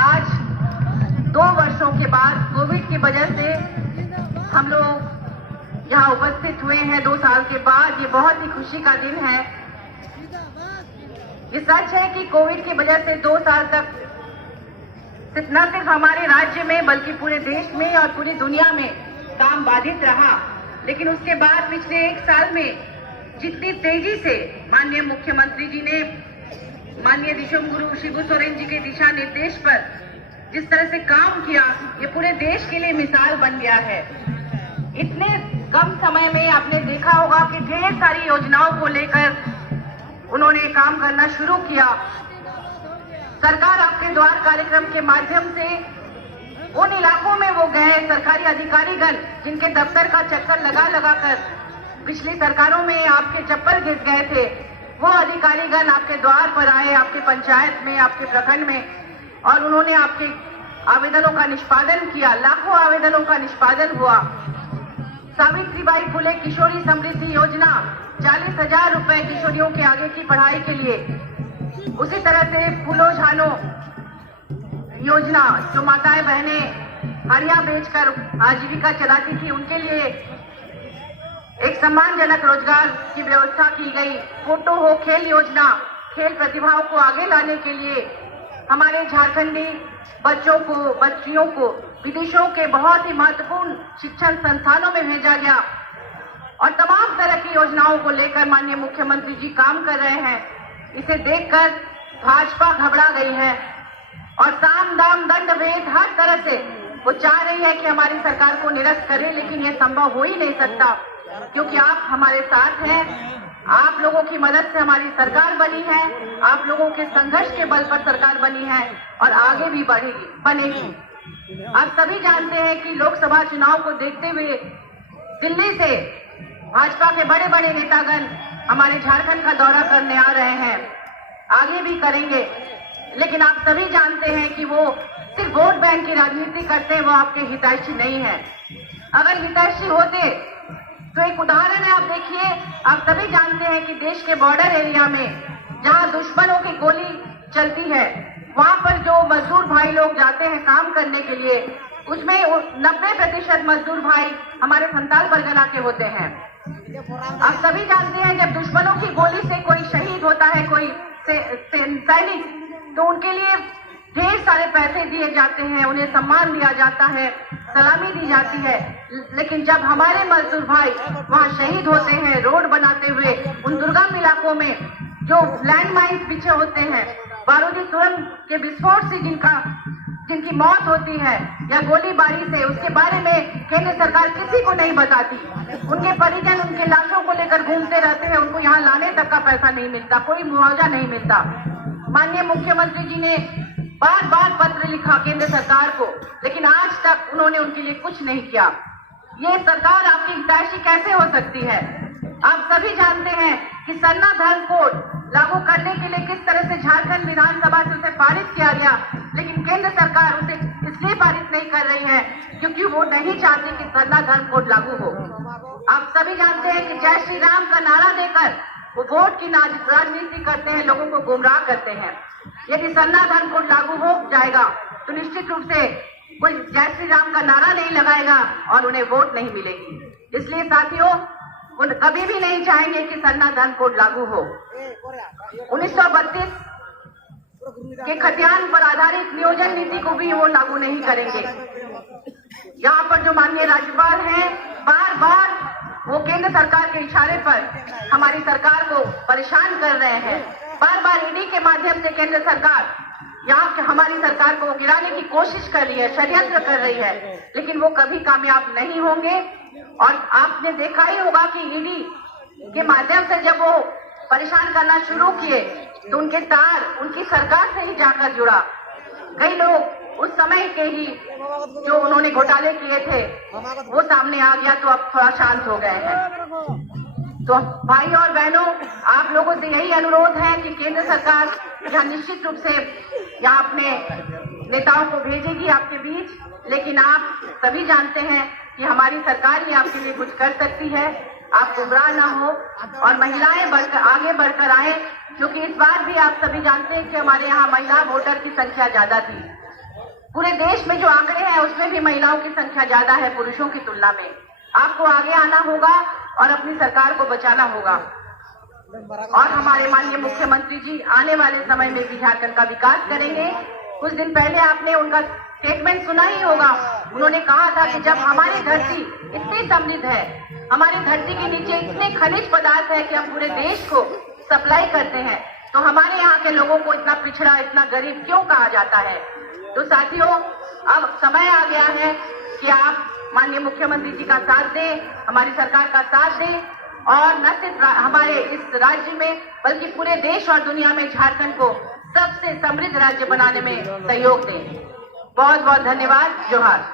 आज 2 वर्षों के बाद कोविड की वजह से हम लोग यहाँ उपस्थित हुए हैं 2 साल के बाद। ये बहुत ही खुशी का दिन है। ये सच है कि कोविड की वजह से 2 साल तक न सिर्फ हमारे राज्य में बल्कि पूरे देश में और पूरी दुनिया में काम बाधित रहा, लेकिन उसके बाद पिछले 1 साल में जितनी तेजी से माननीय मुख्यमंत्री जी ने माननीय विश्वगुरु शिबू सोरेन जी के दिशा निर्देश पर जिस तरह से काम किया, ये पूरे देश के लिए मिसाल बन गया है। इतने कम समय में आपने देखा होगा कि ढेर सारी योजनाओं को लेकर उन्होंने काम करना शुरू किया। सरकार आपके द्वार कार्यक्रम के माध्यम से उन इलाकों में वो गए, सरकारी अधिकारीगण जिनके दफ्तर का चक्कर लगा लगा कर पिछली सरकारों में आपके चप्पल घिस गए थे, वो अधिकारीगण आपके द्वार पर आए, आपके पंचायत में, आपके प्रखंड में, और उन्होंने आपके आवेदनों का निष्पादन किया। लाखों आवेदनों का निष्पादन हुआ। सावित्रीबाई फुले किशोरी समृद्धि योजना 40,000 रुपए किशोरियों के आगे की पढ़ाई के लिए। उसी तरह से फूलो झानो योजना जो माताएं बहनें हरिया बेचकर आजीविका चलाती थी, उनके लिए एक सम्मानजनक रोजगार की व्यवस्था की गई। फोटो हो खेल योजना, खेल प्रतिभाओं को आगे लाने के लिए हमारे झारखंडी बच्चों को, बच्चियों को विदेशों के बहुत ही महत्वपूर्ण शिक्षण संस्थानों में भेजा गया और तमाम तरह की योजनाओं को लेकर माननीय मुख्यमंत्री जी काम कर रहे हैं। इसे देखकर भाजपा घबरा गई है और साम दाम दंड भेद हर तरह से वो चाह रही है कि हमारी सरकार को निरस्त करे, लेकिन ये संभव हो ही नहीं सकता क्योंकि आप हमारे साथ हैं। आप लोगों की मदद से हमारी सरकार बनी है, आप लोगों के संघर्ष के बल पर सरकार बनी है और आगे भी बनेगी। आप सभी जानते हैं कि लोकसभा चुनाव को देखते हुए दिल्ली से भाजपा के बड़े बड़े नेतागण हमारे झारखंड का दौरा करने आ रहे हैं, आगे भी करेंगे, लेकिन आप सभी जानते हैं कि वो सिर्फ वोट बैंक की राजनीति करते हैं, वो आपके हितैषी नहीं है। अगर हितैषी होते तो एक उदाहरण है, आप देखिए, आप सभी जानते हैं कि देश के बॉर्डर एरिया में जहां दुश्मनों की गोली चलती है, वहां पर जो मजदूर भाई लोग जाते हैं काम करने के लिए, उसमें 90% मजदूर भाई हमारे संताल परगना के होते हैं। आप सभी जानते हैं जब दुश्मनों की गोली से कोई शहीद होता है, कोई सैनिक, तो उनके लिए ढेर सारे पैसे दिए जाते हैं, उन्हें सम्मान दिया जाता है, सलामी दी जाती है। लेकिन जब हमारे मजदूर भाई वहाँ शहीद होते हैं रोड बनाते हुए, उन दुर्गम इलाकों में जो लैंड माइन्स पीछे होते हैं, बारूदी सुरंग के विस्फोट से जिनकी मौत होती है या गोलीबारी से, उसके बारे में केंद्र सरकार किसी को नहीं बताती। उनके परिजन उनके लाशों को लेकर घूमते रहते हैं, उनको यहाँ लाने तक का पैसा नहीं मिलता, कोई मुआवजा नहीं मिलता। माननीय मुख्यमंत्री जी ने बार बार पत्र लिखा केंद्र सरकार को, लेकिन आज तक उन्होंने उनके लिए कुछ नहीं किया। ये सरकार आपकी हितैषी कैसे हो सकती है? आप सभी जानते हैं कि सरना धर्म कोड लागू करने के लिए किस तरह से झारखंड विधानसभा से उसे पारित किया गया, लेकिन केंद्र सरकार उसे इसलिए पारित नहीं कर रही है क्योंकि वो नहीं चाहती कि सरना धर्म कोड लागू हो। आप सभी जानते हैं कि जय श्री राम का नारा देकर वो वोट की राजनीति करते हैं, लोगों को गुमराह करते हैं। यदि सरना धर्म कोड लागू हो जाएगा तो निश्चित रूप से कोई जय श्री राम का नारा नहीं लगाएगा और उन्हें वोट नहीं मिलेगी। इसलिए साथियों, उन कभी भी नहीं चाहेंगे कि सरना धर्म कोड लागू हो। 1932 के खतियान पर आधारित नियोजन नीति को भी वो लागू नहीं करेंगे। यहाँ पर जो माननीय राज्यपाल हैं, बार बार वो केंद्र सरकार के इशारे पर हमारी सरकार को परेशान कर रहे हैं। बार बार ईडी के माध्यम से केंद्र सरकार यहाँ हमारी सरकार को गिराने की कोशिश कर रही है, षड्यंत्र कर रही है, लेकिन वो कभी कामयाब नहीं होंगे। और आपने देखा ही होगा कि ईडी के माध्यम से जब वो परेशान करना शुरू किए तो उनके तार उनकी सरकार से ही जाकर जुड़ा। कई लोग उस समय के ही जो उन्होंने घोटाले किए थे वो सामने आ गया, तो अब थोड़ा शांत हो गए हैं। तो भाई और बहनों, आप लोगों से यही अनुरोध है कि केंद्र सरकार यहाँ निश्चित रूप से यहाँ अपने नेताओं को भेजेगी आपके बीच, लेकिन आप सभी जानते हैं कि हमारी सरकार ही आपके लिए कुछ कर सकती है। आप गुमराह ना हो और महिलाएं आगे बढ़कर आए, क्योंकि इस बार भी आप सभी जानते हैं कि हमारे यहाँ महिला वोटर की संख्या ज्यादा थी। पूरे देश में जो आंकड़े हैं उसमें भी महिलाओं की संख्या ज्यादा है पुरुषों की तुलना में। आपको आगे आना होगा और अपनी सरकार को बचाना होगा। और हमारे माननीय मुख्यमंत्री जी आने वाले समय में भी झारखंड का विकास करेंगे। कुछ दिन पहले आपने उनका स्टेटमेंट सुना ही होगा। उन्होंने कहा था कि जब हमारी धरती इतनी समृद्ध है, हमारी धरती के नीचे इतने खनिज पदार्थ है कि हम पूरे देश को सप्लाई करते हैं, तो हमारे यहाँ के लोगों को इतना पिछड़ा, इतना गरीब क्यों कहा जाता है। तो साथियों, अब समय आ गया है कि आप माननीय मुख्यमंत्री जी का साथ दें, हमारी सरकार का साथ दें और न सिर्फ हमारे इस राज्य में बल्कि पूरे देश और दुनिया में झारखंड को सबसे समृद्ध राज्य बनाने में सहयोग दें। बहुत बहुत धन्यवाद। जोहार।